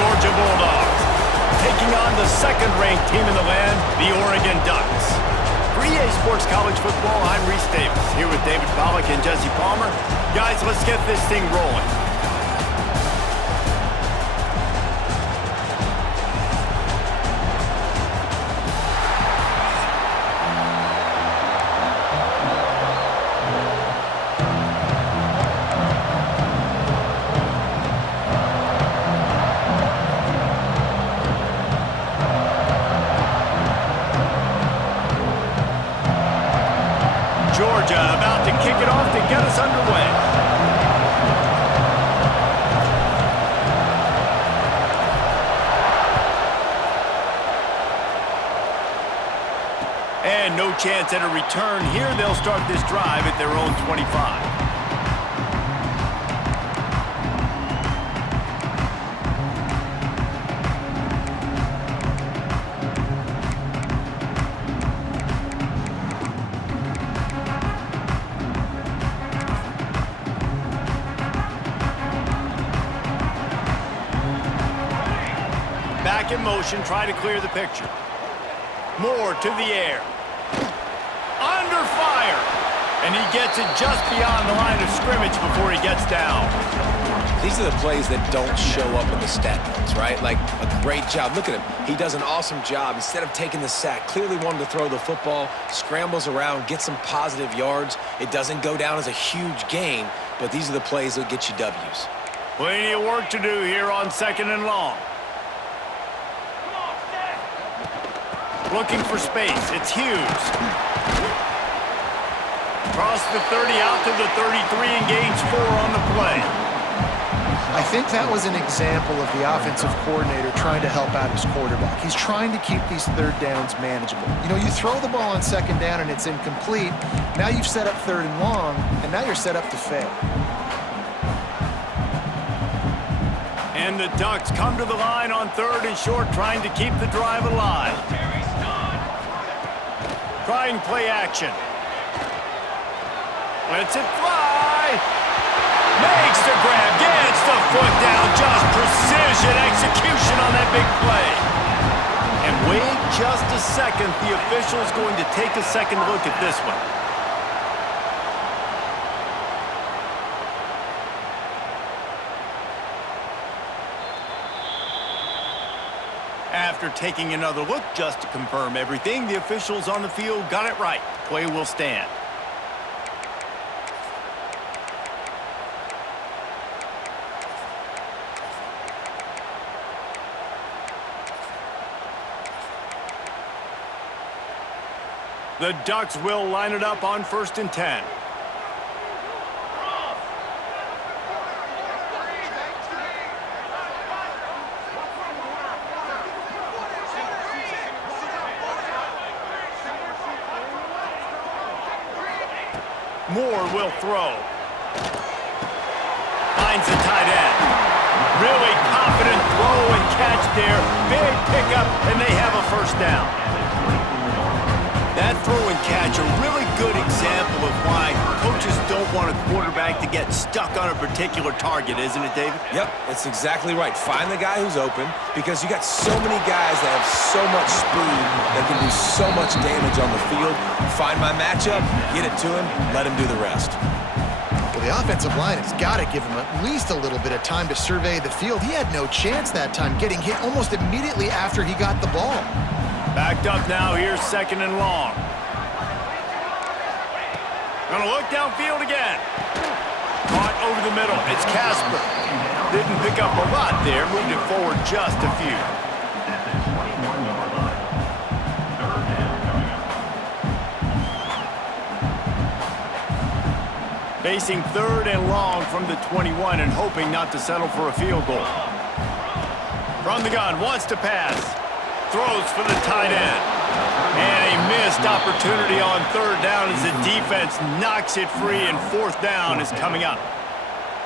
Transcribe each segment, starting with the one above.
Georgia Bulldogs, taking on the second-ranked team in the land, the Oregon Ducks. For EA Sports College Football, I'm Reese Davis, here with David Pollack and Jesse Palmer. Guys, let's get this thing rolling. Georgia about to kick it off to get us underway. And no chance at a return here. They'll start this drive at their own 25. Back in motion, try to clear the picture. Moore to the air. Under fire. And he gets it just beyond the line of scrimmage before he gets down. These are the plays that don't show up in the stat books, right? Like a great job. Look at him. He does an awesome job. Instead of taking the sack, clearly wanted to throw the football, scrambles around, gets some positive yards. It doesn't go down as a huge gain, but these are the plays that get you W's. Plenty of work to do here on 2nd and long. Looking for space. It's Hughes. Across the 30, out to the 33, and gains 4 on the play. I think that was an example of the offensive coordinator trying to help out his quarterback. He's trying to keep these third downs manageable. You know, you throw the ball on 2nd down and it's incomplete. Now you've set up 3rd and long, and now you're set up to fail. And the Ducks come to the line on 3rd and short, trying to keep the drive alive. Trying play action. Lets it fly. Makes the grab. Gets the foot down. Just precision execution on that big play. And wait just a second. The official's going to take a second look at this one. After taking another look just to confirm everything, the officials on the field got it right. Play will stand. The Ducks will line it up on 1st and 10. Moore will throw. Finds the tight end. Really confident throw and catch there. Big pickup, and they have a 1st down. That throw and catch, a really good example of why coaches don't want a quarterback to get stuck on a particular target, isn't it, David? Yep, that's exactly right. Find the guy who's open, because you got so many guys that have so much speed that can do so much damage on the field. Find my matchup, get it to him, let him do the rest. Well, the offensive line has got to give him at least a little bit of time to survey the field. He had no chance that time, getting hit almost immediately after he got the ball. Backed up now, here's 2nd and long. Gonna look downfield again. Caught over the middle, it's Casper. Didn't pick up a lot there, moved it forward just a few. Facing 3rd and long from the 21 and hoping not to settle for a field goal. From the gun, wants to pass. Throws for the tight end. And a missed opportunity on 3rd down as the defense knocks it free, and 4th down is coming up.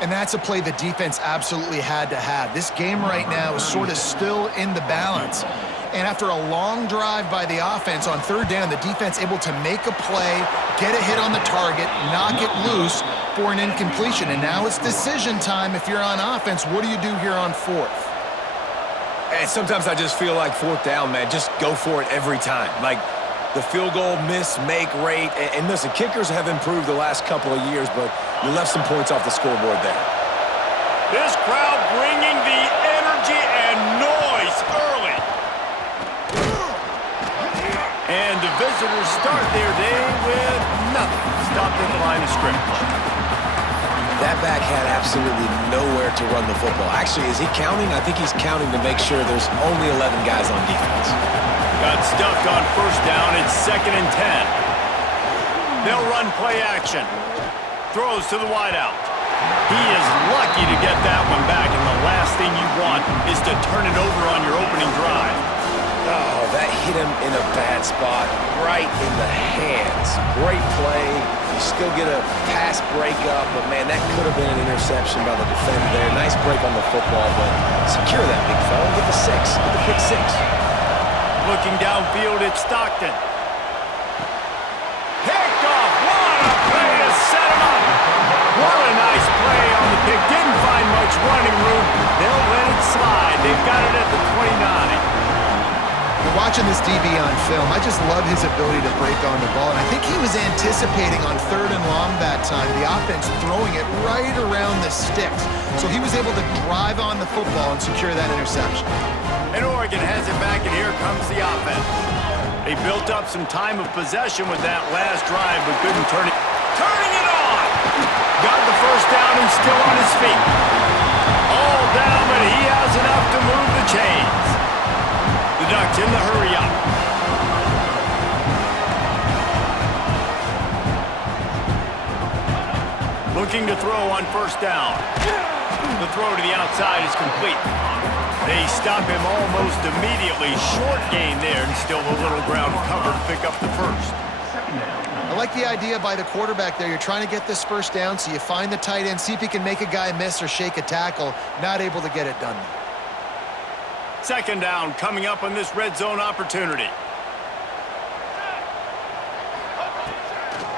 And that's a play the defense absolutely had to have. This game right now is sort of still in the balance. And after a long drive by the offense on 3rd down, the defense able to make a play, get a hit on the target, knock it loose for an incompletion. And now it's decision time if you're on offense. What do you do here on 4th? And sometimes I just feel like fourth down, man, just go for it every time. Like the field goal miss, make rate. And listen, kickers have improved the last couple of years, but you left some points off the scoreboard there. This crowd bringing the energy and noise early. And the visitors start their day with nothing. Stopped at the line of scrimmage. That back had absolutely nowhere to run the football. Actually, is he counting? I think he's counting to make sure there's only 11 guys on defense. Got stuffed on first down. It's 2nd and 10. They'll run play action. Throws to the wideout. He is lucky to get that one back, and the last thing you want is to turn it over on your opening drive. Oh, that hit him in a bad spot, right in the hands. Great play. You still get a pass breakup, but, man, that could have been an interception by the defender there. Nice break on the football, but secure that, big fella. Get the 6. Get the pick 6. Looking downfield, it's Stockton. Picked off. What a play to set him up. What a nice play on the pick. Didn't find much running room. They'll let it slide. They've got it at the 29. Watching this DB on film, I just love his ability to break on the ball. And I think he was anticipating on 3rd and long that time, the offense throwing it right around the sticks. So he was able to drive on the football and secure that interception. And Oregon has it back, and here comes the offense. They built up some time of possession with that last drive, but couldn't turn it. Turning it on! Got the first down and still on his feet. All down, but he has enough to move the chains. The Ducks in the hurry-up. Looking to throw on first down. The throw to the outside is complete. They stop him almost immediately. Short gain there, and still a little ground covered to pick up the first. I like the idea by the quarterback there. You're trying to get this first down, so you find the tight end, see if he can make a guy miss or shake a tackle. Not able to get it done. 2nd down coming up on this red zone opportunity.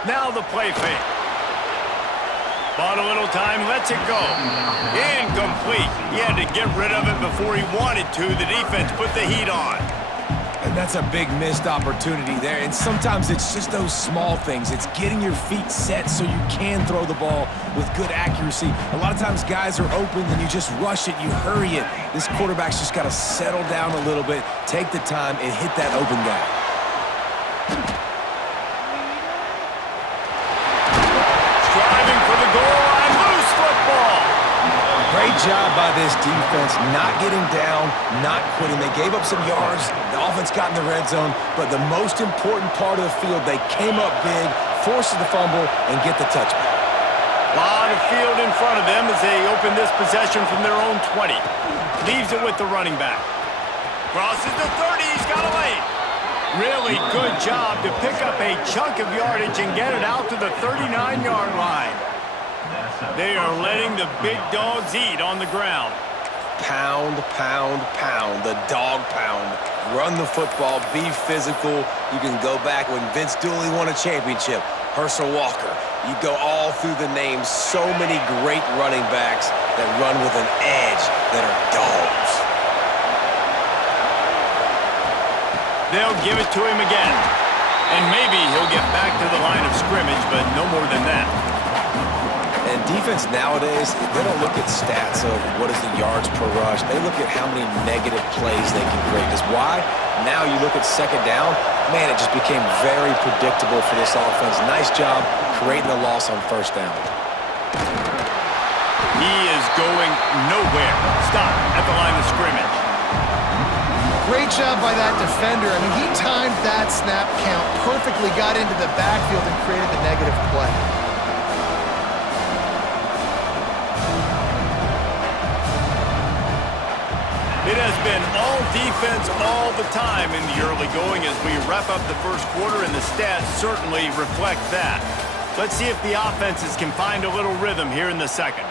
Now the play fake. Bought a little time, lets it go. Incomplete. He had to get rid of it before he wanted to. The defense put the heat on. And that's a big missed opportunity there. And sometimes it's just those small things. It's getting your feet set so you can throw the ball with good accuracy. A lot of times guys are open and you just rush it, you hurry it. This quarterback's just got to settle down a little bit, take the time, and hit that open guy. Striving for the goal line, loose football. Great job by this defense, not getting down, not quitting. They gave up some yards. The offense got in the red zone, but the most important part of the field, they came up big, forced the fumble, and get the touchback. A lot of field in front of them as they open this possession from their own 20. Leaves it with the running back. Crosses the 30, he's got a lane. Really good job to pick up a chunk of yardage and get it out to the 39-yard line. They are letting the big dogs eat on the ground. Pound, pound, pound, the dog pound. Run the football, be physical. You can go back when Vince Dooley won a championship. Herschel Walker. You go all through the names. So many great running backs that run with an edge that are dogs. They'll give it to him again. And maybe he'll get back to the line of scrimmage, but no more than that. And defense nowadays, they don't look at stats of what is the yards per rush. They look at how many negative plays they can create. Because why? Now you look at 2nd down, man, it just became very predictable for this offense. Nice job creating the loss on first down. He is going nowhere. Stop at the line of scrimmage. Great job by that defender. I mean, he timed that snap count perfectly, got into the backfield and created the negative play. It has been all defense all the time in the early going as we wrap up the first quarter, and the stats certainly reflect that. Let's see if the offenses can find a little rhythm here in the second.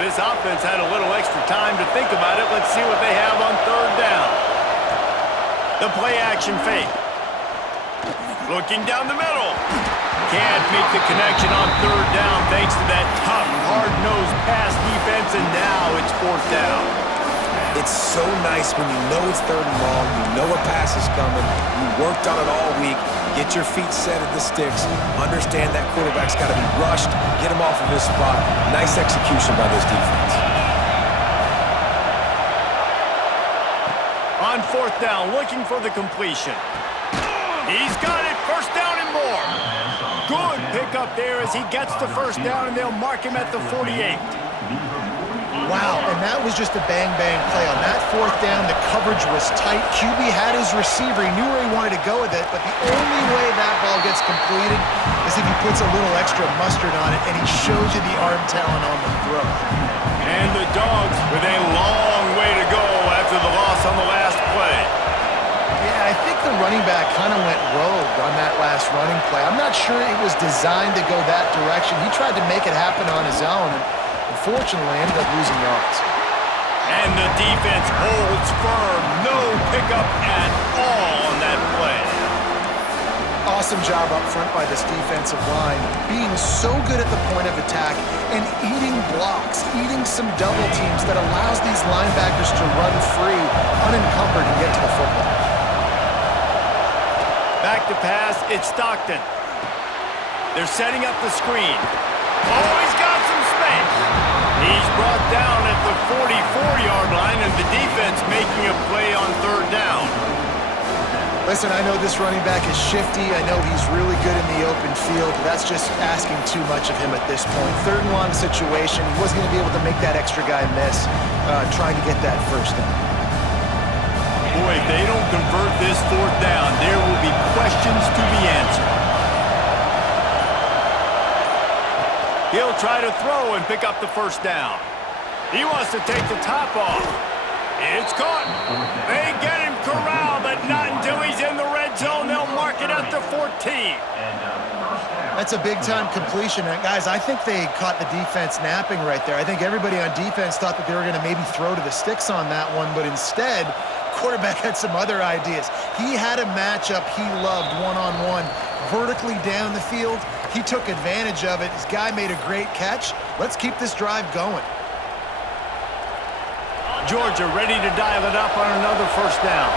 This offense had a little extra time to think about it. Let's see what they have on 3rd down. The play action fake. Looking down the middle. can't make the connection on third down thanks to that tough, hard-nosed pass defense, and now it's fourth down. It's so nice when you know it's third and long, you know a pass is coming, you worked on it all week, get your feet set at the sticks, understand that quarterback's got to be rushed, get him off of his spot. Nice execution by this defense. On fourth down, looking for the completion. He's got it, first down and more. Good pickup there as he gets the first down, and they'll mark him at the 48. Wow, and that was just a bang-bang play. On that fourth down, the coverage was tight. QB had his receiver. He knew where he wanted to go with it, but the only way that ball gets completed is if he puts a little extra mustard on it, and he shows you the arm talent on the throw. And the Dogs with a long way to go after the loss on the last play. Yeah, I think the running back kind of went rogue on that last running play. I'm not sure it was designed to go that direction. He tried to make it happen on his own, and unfortunately ended up losing yards. And the defense holds firm. No pickup at all on that play. Awesome job up front by this defensive line, being so good at the point of attack and eating blocks, eating some double teams that allows these linebackers to run free, unencumbered, and get to the football. Back to pass, it's Stockton. They're setting up the screen. Oh, he's got some space. He's brought down at the 44-yard line, and the defense making a play on third down. Listen, I know this running back is shifty. I know he's really good in the open field, but that's just asking too much of him at this point. Third and long situation. He wasn't going to be able to make that extra guy miss trying to get that first down. Boy, if they don't convert this fourth down, there will be questions to be answered. He'll try to throw and pick up the first down. He wants to take the top off. It's caught. They get him corralled, but not until he's in the red zone. They'll mark it at the 14. That's a big-time completion. And guys, I think they caught the defense napping right there. I think everybody on defense thought that they were going to maybe throw to the sticks on that one, but instead, quarterback had some other ideas. He had a matchup he loved one-on-one, vertically down the field. He took advantage of it. His guy made a great catch. Let's keep this drive going. Georgia ready to dial it up on another first down.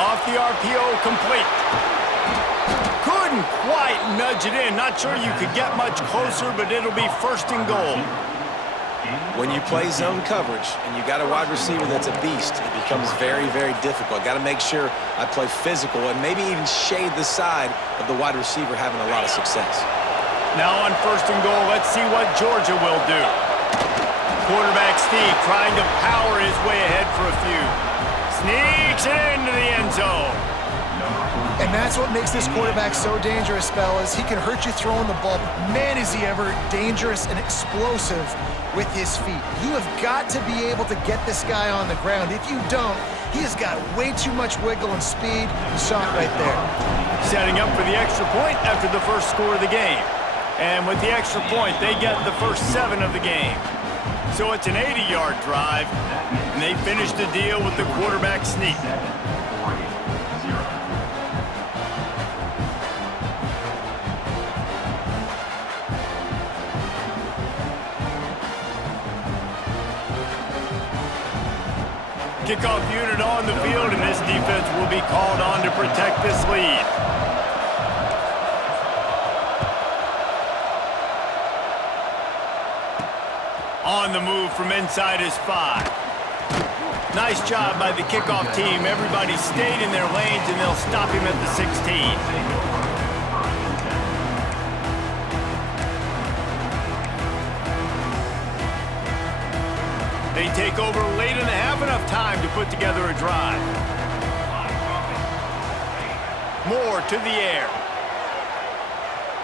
Off the RPO, complete. Couldn't quite nudge it in. Not sure you could get much closer, but it'll be first and goal. When you play zone coverage and you got a wide receiver that's a beast, it becomes very, very difficult. Got to make sure I play physical and maybe even shade the side of the wide receiver having a lot of success. Now on first and goal, let's see what Georgia will do. Quarterback Steve trying to power his way ahead for a few. Sneaks it into the end zone. And that's what makes this quarterback so dangerous, fellas. He can hurt you throwing the ball. Man, is he ever dangerous and explosive with his feet. You have got to be able to get this guy on the ground. If you don't, he has got way too much wiggle and speed. You saw it right there. Setting up for the extra point after the first score of the game. And with the extra point, they get the first 7 of the game. So it's an 80-yard drive, and they finish the deal with the quarterback sneak. Kickoff unit on the field, and this defense will be called on to protect this lead. On the move from inside his 5. Nice job by the kickoff team. Everybody stayed in their lanes, and they'll stop him at the 16. They take over late and have enough time to put together a drive. Moore to the air.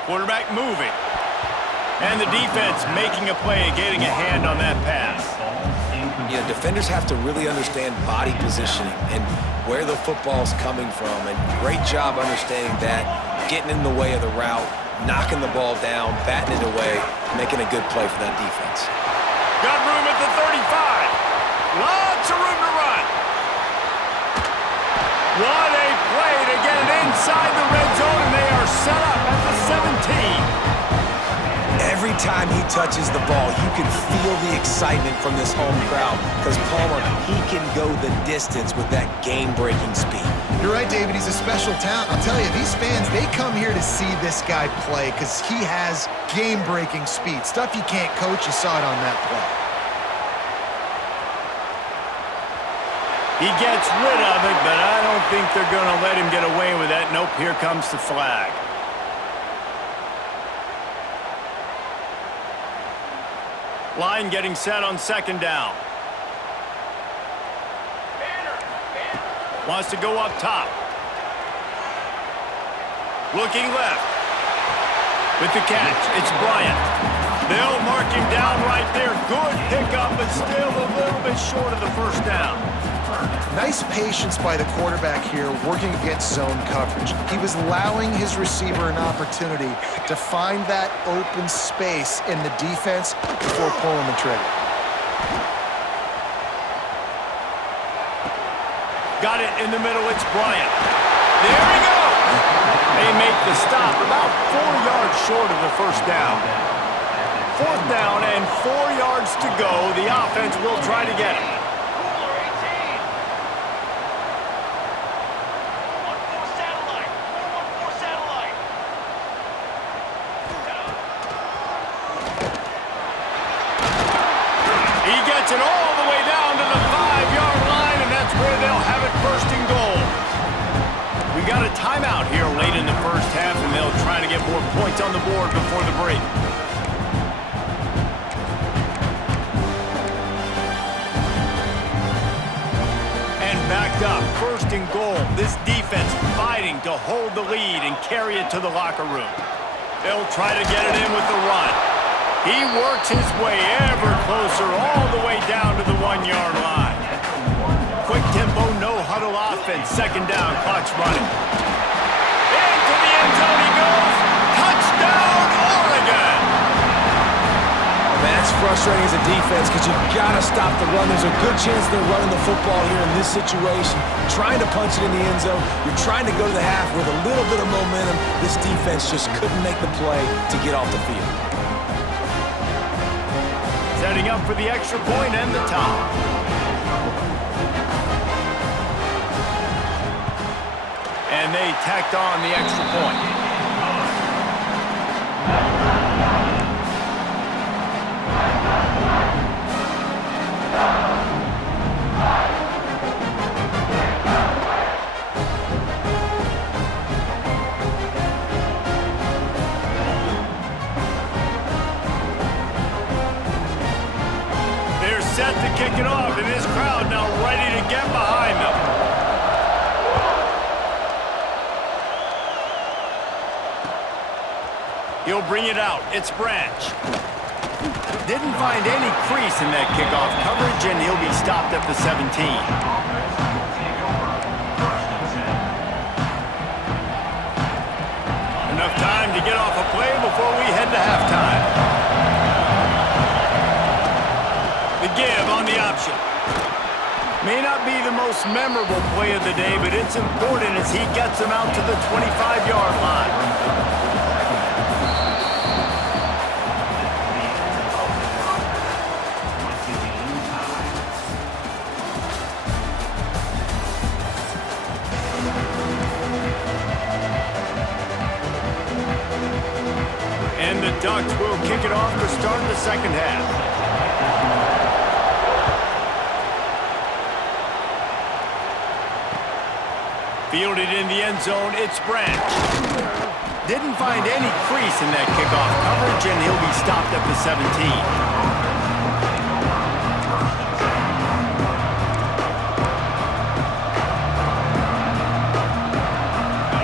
Quarterback moving. And the defense making a play, getting a hand on that pass. You know, defenders have to really understand body positioning and where the football's coming from. And great job understanding that, getting in the way of the route, knocking the ball down, batting it away, making a good play for that defense. Got room at the 35. Lots of room to run. What a play to get it inside the red zone, and they are set up at the 17. Every time he touches the ball, you can feel the excitement from this home crowd because Palmer, he can go the distance with that game-breaking speed. You're right, David. He's a special talent. I'll tell you, these fans, they come here to see this guy play because he has game-breaking speed. Stuff you can't coach. You saw it on that play. He gets rid of it, but I don't think they're going to let him get away with that. Nope, here comes the flag. Line getting set on second down. Wants to go up top. Looking left. With the catch, it's Bryant. They'll mark him down right there. Good pickup, but still a little bit short of the first down. Nice patience by the quarterback here working against zone coverage. He was allowing his receiver an opportunity to find that open space in the defense before pulling the trigger. Got it in the middle, it's Bryant. There we go! They make the stop about 4 yards short of the first down. Fourth down and 4 yards to go. The offense will try to get it. He gets it all the way down to the 5-yard line, and that's where they'll have it first and goal. We got a timeout here late in the first half, and they'll try to get more points on the board before the break. And backed up, first and goal. This defense fighting to hold the lead and carry it to the locker room. They'll try to get it in with the run. He works his way ever closer all the way down to the 1-yard line. Quick tempo, no huddle offense. Second down, clock's running. Into the end zone he goes. Touchdown, Oregon! Man, that's frustrating as a defense because you've got to stop the run. There's a good chance they're running the football here in this situation, trying to punch it in the end zone. You're trying to go to the half with a little bit of momentum. This defense just couldn't make the play to get off the field. Setting up for the extra point and the top. And they tacked on the extra point. Set to kick it off, and this crowd now ready to get behind them. He'll bring it out. It's Branch. Didn't find any crease in that kickoff coverage, and he'll be stopped at the 17. Enough time to get off a play before we head to halftime. Give on the option. May not be the most memorable play of the day, but it's important as he gets him out to the 25-yard line. And the Ducks will kick it off to start the second half. Fielded in the end zone, it's Branch. Didn't find any crease in that kickoff coverage, and he'll be stopped at the 17.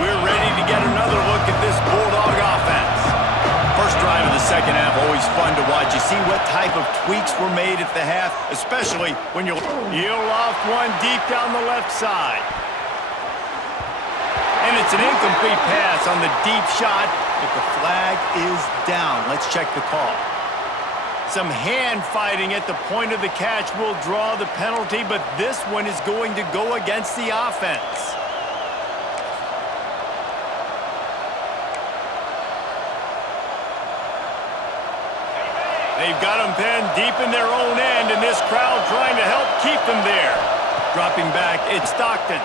We're ready to get another look at this Bulldog offense. First drive of the second half, always fun to watch. You see what type of tweaks were made at the half, especially when you'll off one deep down the left side. And it's an incomplete pass on the deep shot, but the flag is down. Let's check the call. Some hand fighting at the point of the catch will draw the penalty, but this one is going to go against the offense. They've got them pinned deep in their own end, and this crowd trying to help keep them there. Dropping back, it's Stockton.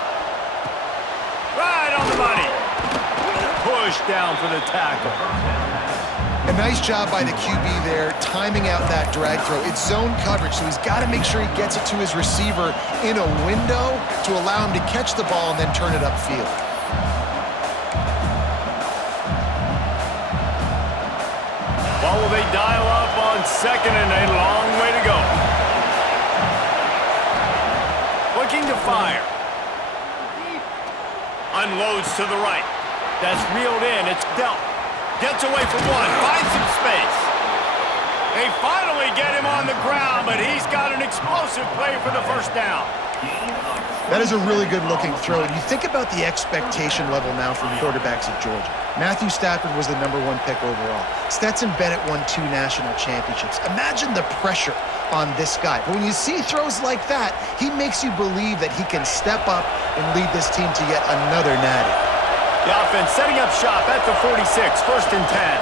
Right on the money. Push down for the tackle. A nice job by the QB there, timing out that drag throw. It's zone coverage, so he's got to make sure he gets it to his receiver in a window to allow him to catch the ball and then turn it upfield. Well, will they dial up on second and a long way to go? Looking to fire. Unloads to the right. That's reeled in. It's dealt. Gets away from one. Finds some space. They finally get him on the ground, but he's got an explosive play for the first down. That is a really good-looking throw. And you think about the expectation level now from quarterbacks at Georgia. Matthew Stafford was the #1 pick overall. Stetson Bennett won 2 national championships. Imagine the pressure on this guy. But when you see throws like that, he makes you believe that he can step up and lead this team to yet another natty. The offense setting up shop at the 46, 1st and 10.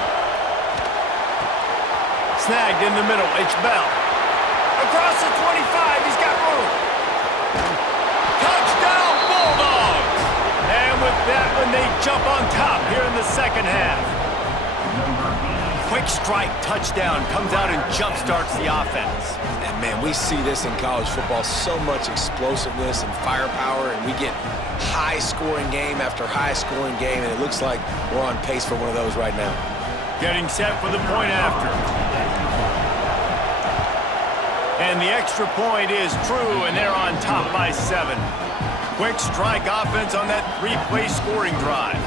Snagged in the middle, it's Bell. Across the 25, he's got room. Touchdown, Bulldogs! And with that one, they jump on top here in the second half. Quick strike touchdown comes out and jump-starts the offense. And, man, we see this in college football, so much explosiveness and firepower, and we get high-scoring game after high-scoring game, and it looks like we're on pace for one of those right now. Getting set for the point after. And the extra point is true, and they're on top by 7. Quick strike offense on that 3-play scoring drive.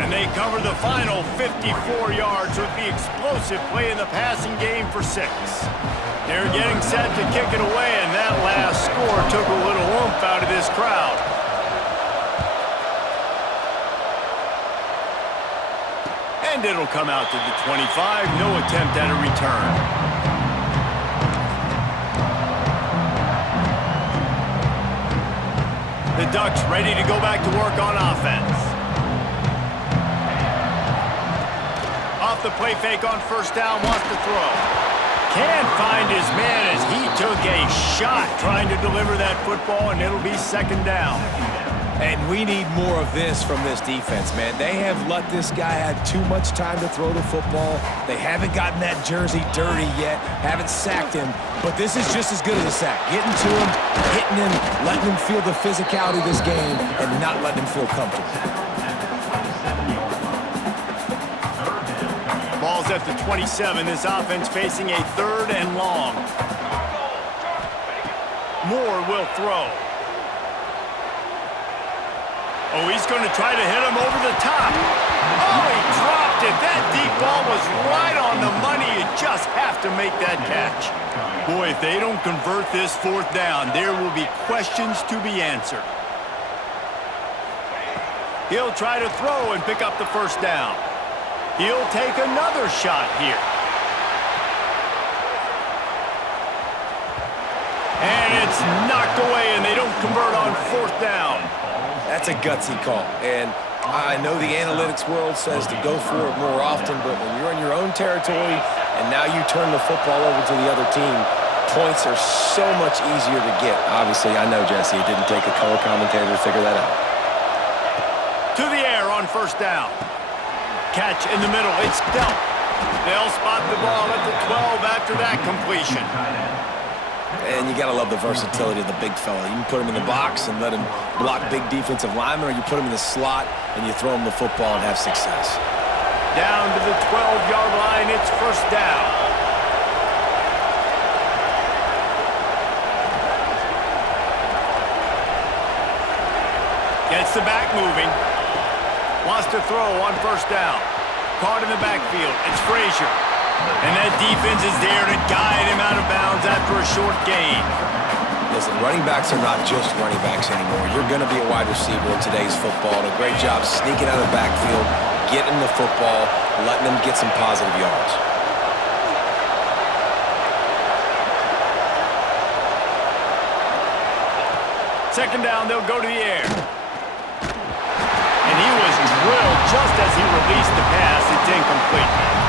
And they cover the final 54 yards with the explosive play in the passing game for 6. They're getting set to kick it away, and that last score took a little oomph out of this crowd. And it'll come out to the 25. No attempt at a return. The Ducks ready to go back to work on offense. Off the play fake on 1st down, wants to throw. Can't find his man as he took a shot trying to deliver that football, and it'll be 2nd down. And we need more of this from this defense, man. They have let this guy have too much time to throw the football. They haven't gotten that jersey dirty yet, haven't sacked him, but this is just as good as a sack. Getting to him, hitting him, letting him feel the physicality of this game, and not letting him feel comfortable. Ball's at the 27. This offense facing a 3rd and long. Moore will throw. Oh, he's going to try to hit him over the top. Oh, he dropped it. That deep ball was right on the money. You just have to make that catch. Boy, if they don't convert this 4th down, there will be questions to be answered. He'll try to throw and pick up the 1st down. He'll take another shot here. And it's knocked away, and they don't convert on 4th down. That's a gutsy call, and I know the analytics world says to go for it more often, but when you're in your own territory and now you turn the football over to the other team, points are so much easier to get. Obviously, I know, Jesse, it didn't take a color commentator to figure that out. To the air on 1st down. Catch in the middle, it's dealt. They'll spot the ball at the 12 after that completion. And you got to love the versatility of the big fella. You can put him in the box and let him block big defensive linemen, or you put him in the slot and you throw him the football and have success. Down to the 12-yard line, it's 1st down. Gets the back moving. Wants to throw on 1st down. Caught in the backfield, it's Frazier. And that defense is there to guide him out of bounds after a short gain. Listen, running backs are not just running backs anymore. You're going to be a wide receiver in today's football. And a great job sneaking out of the backfield, getting the football, letting them get some positive yards. Second down, they'll go to the air. And he was drilled just as he released the pass. It's incomplete.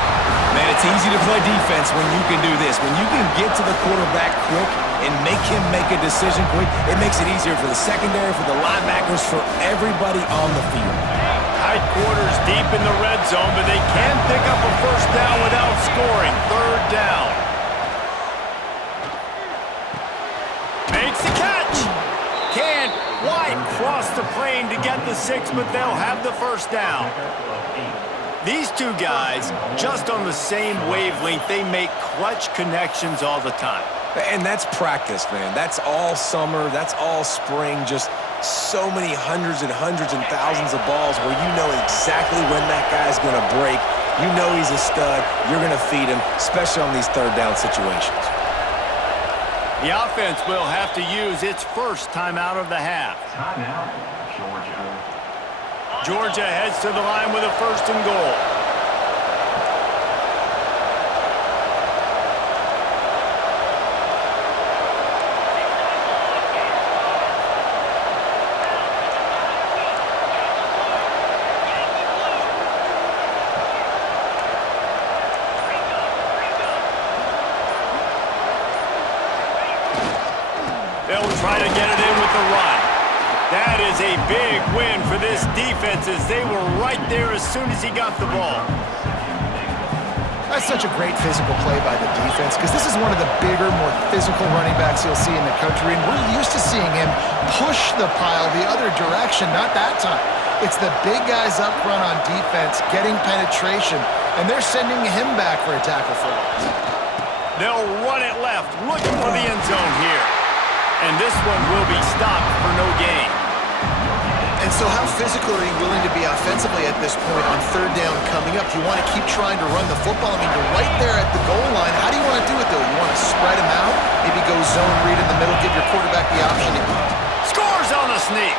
Man, it's easy to play defense when you can do this. When you can get to the quarterback quick and make him make a decision quick, it makes it easier for the secondary, for the linebackers, for everybody on the field. Tight quarters deep in the red zone, but they can pick up a first down without scoring. Third down. Makes the catch. Can't quite cross the plane to get the 6, but they'll have the first down. These two guys, just on the same wavelength, they make clutch connections all the time. And that's practice, man. That's all summer. That's all spring. Just so many hundreds and thousands of balls where you know exactly when that guy's going to break. You know he's a stud. You're going to feed him, especially on these third down situations. The offense will have to use its first timeout of the half. Timeout, Georgia. Georgia heads to the line with a first and goal. They'll try to get it in with the run. That is a big win for this defense as they were right there as soon as he got the ball. That's such a great physical play by the defense because this is one of the bigger, more physical running backs you'll see in the country, and we're used to seeing him push the pile the other direction. Not that time. It's the big guys up front on defense getting penetration, and they're sending him back for a tackle for loss. They'll run it left, looking for the end zone here. And this one will be stopped for no gain. And so how physical are you willing to be offensively at this point on third down coming up? Do you want to keep trying to run the football? I mean, you're right there at the goal line. How do you want to do it, though? You want to spread him out, maybe go zone read in the middle, give your quarterback the option to Scores on the sneak.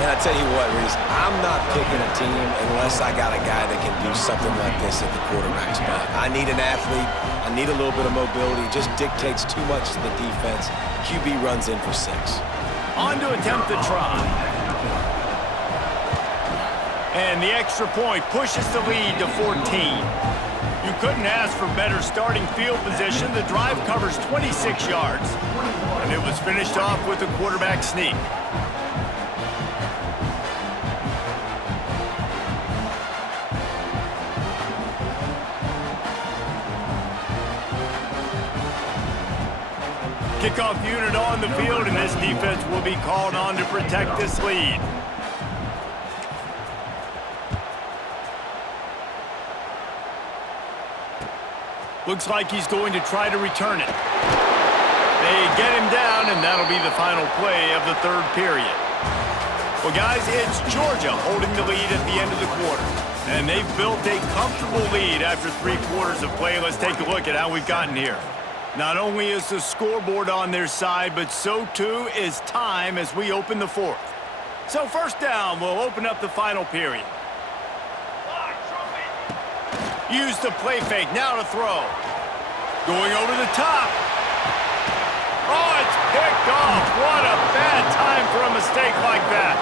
And I tell you what, Reese, I'm not picking a team unless I got a guy that can do something like this at the quarterback spot. I need an athlete. I need a little bit of mobility. It just dictates too much to the defense. QB runs in for 6. On to attempt the try. And the extra point pushes the lead to 14. You couldn't ask for better starting field position. The drive covers 26 yards. And it was finished off with a quarterback sneak. Kickoff unit on the field, and this defense will be called on to protect this lead. Looks like he's going to try to return it. They get him down, and that'll be the final play of the third period. Well, guys, it's Georgia holding the lead at the end of the quarter. And they've built a comfortable lead after 3 quarters of play. Let's take a look at how we've gotten here. Not only is the scoreboard on their side, but so too is time as we open the fourth. So first down, we'll open up the final period. Use the play fake, now to throw. Going over the top. Oh, it's picked off. What a bad time for a mistake like that.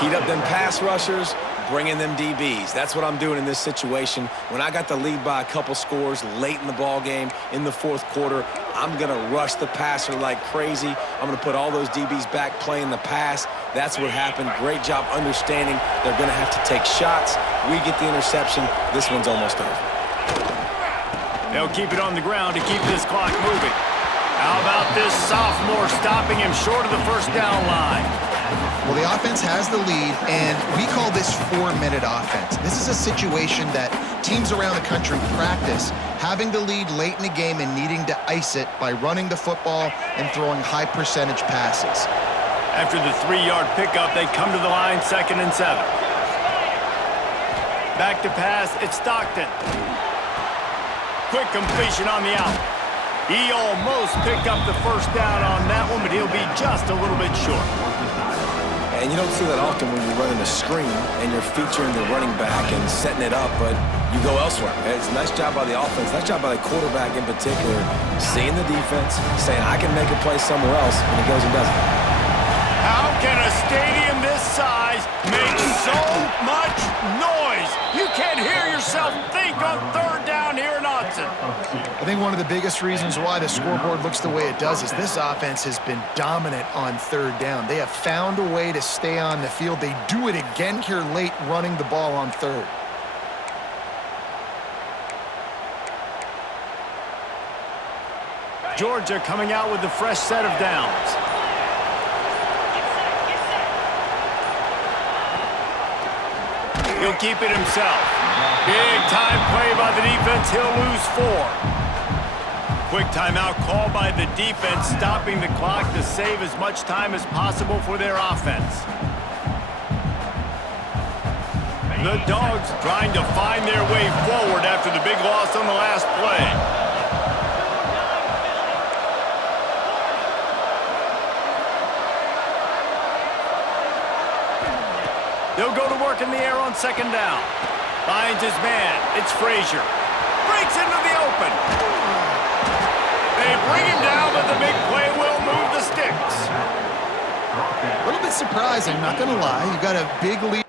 Heat up them pass rushers, bring in them DBs. That's what I'm doing in this situation. When I got the lead by a couple scores late in the ball game, in the fourth quarter, I'm going to rush the passer like crazy. I'm going to put all those DBs back playing the pass. That's what happened. Great job understanding they're going to have to take shots. We get the interception. This one's almost over. They'll keep it on the ground to keep this clock moving. How about this sophomore stopping him short of the first down line? Well, the offense has the lead, and we call this 4-minute offense. This is a situation that teams around the country practice, having the lead late in the game and needing to ice it by running the football and throwing high-percentage passes. After the 3-yard pickup, they come to the line, 2nd and 7. Back to pass, it's Stockton. Quick completion on the out. He almost picked up the first down on that one, but he'll be just a little bit short. And you don't see that often when you're running a screen and you're featuring the running back and setting it up, but you go elsewhere. It's a nice job by the offense, nice job by the quarterback in particular, seeing the defense, saying, I can make a play somewhere else, and he goes and does it. How can a stadium this size make so much noise? You can't hear yourself think on third down here in Autzen. I think one of the biggest reasons why the scoreboard looks the way it does is this offense has been dominant on third down. They have found a way to stay on the field. They do it again here late, running the ball on third. Georgia coming out with a fresh set of downs. He'll keep it himself. Big time play by the defense. He'll lose 4. Quick timeout called by the defense, stopping the clock to save as much time as possible for their offense. The Dogs trying to find their way forward after the big loss on the last play. They'll go to work in the air on second down. Finds his man. It's Frazier. Breaks into the open. They bring him down, but the big play will move the sticks. A little bit surprising, not going to lie. You got a big lead.